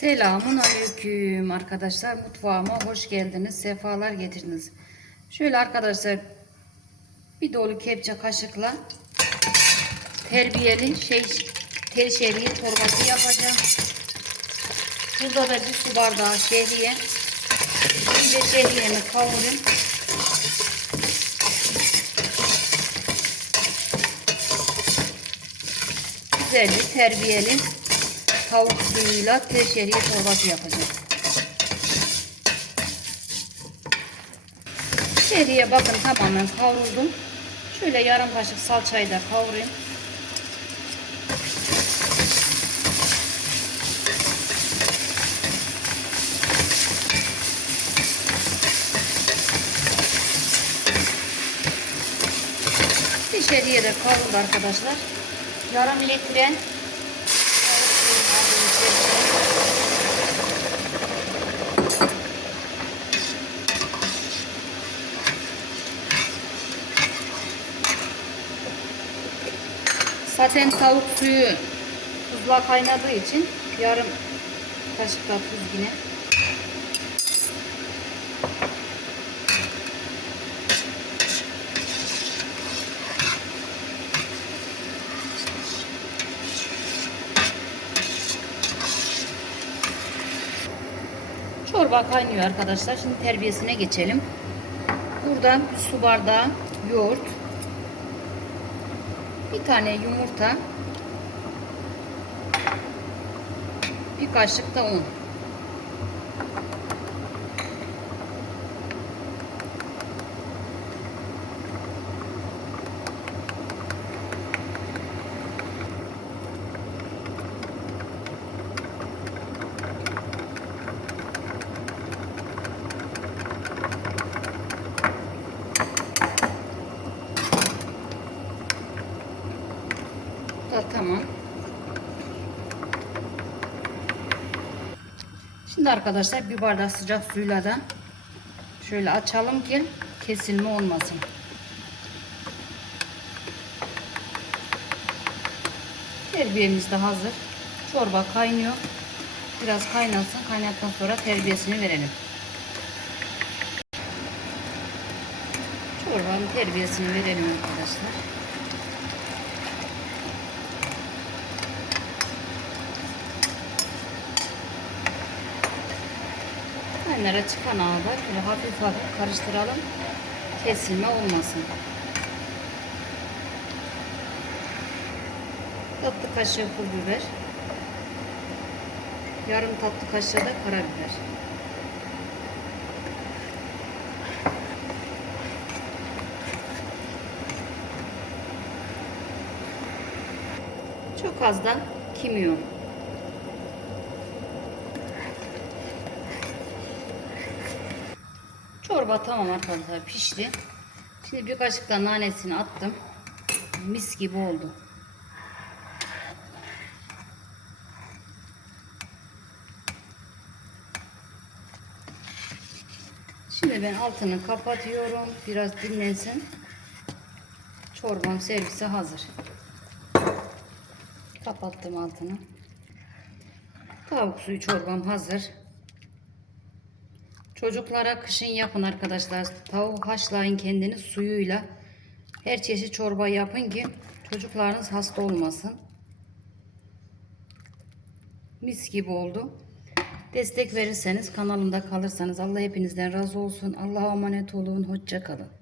Selamun aleyküm arkadaşlar. Mutfağıma hoş geldiniz. Sefalar getirdiniz. Şöyle arkadaşlar bir dolu kepçe kaşıkla terbiyeli şey tel şehriye torbası yapacağım. Burada da bir su bardağı şehriye. Şimdi şehriyemi kavurayım. Güzelce terbiyeli tavuk suyuyla teşheriye çorbası yapacağım. Şehriye bakın tamamen kavruldum. Şöyle yarım kaşık salçayı da kavurayım. Şehriye de kavruldu arkadaşlar. Yarım litre Zaten tavuk suyu tuzla kaynadığı için yarım kaşık da tuz yine. Çorba kaynıyor arkadaşlar. Şimdi terbiyesine geçelim. Burada su bardağı yoğurt, bir tane yumurta, bir kaşık da un. da tamam. Şimdi arkadaşlar bir bardak sıcak suyla da şöyle açalım ki kesilme olmasın. Terbiyemiz de hazır. Çorba kaynıyor. Biraz kaynasın. Kaynattan sonra terbiyesini verelim. Çorbanın terbiyesini verelim arkadaşlar. Kaynara çıkan ağda böyle hafif hafif karıştıralım. Kesilme olmasın. Tatlı kaşığı pul biber. Yarım tatlı kaşığı da karabiber. Çok az da kimyon. Çorba tamam arkadaşlar pişti. Şimdi bir kaşık da nanesini attım. Mis gibi oldu. Şimdi ben altını kapatıyorum. Biraz dinlensin. Çorbam servise hazır. Kapattım altını. Tavuk suyu çorbam hazır. Çocuklara kışın yapın arkadaşlar. Tavuk haşlayın kendini suyuyla. Her çeşit çorba yapın ki çocuklarınız hasta olmasın. Mis gibi oldu. Destek verirseniz kanalımda kalırsanız Allah hepinizden razı olsun. Allah'a emanet olun. Hoşça kalın.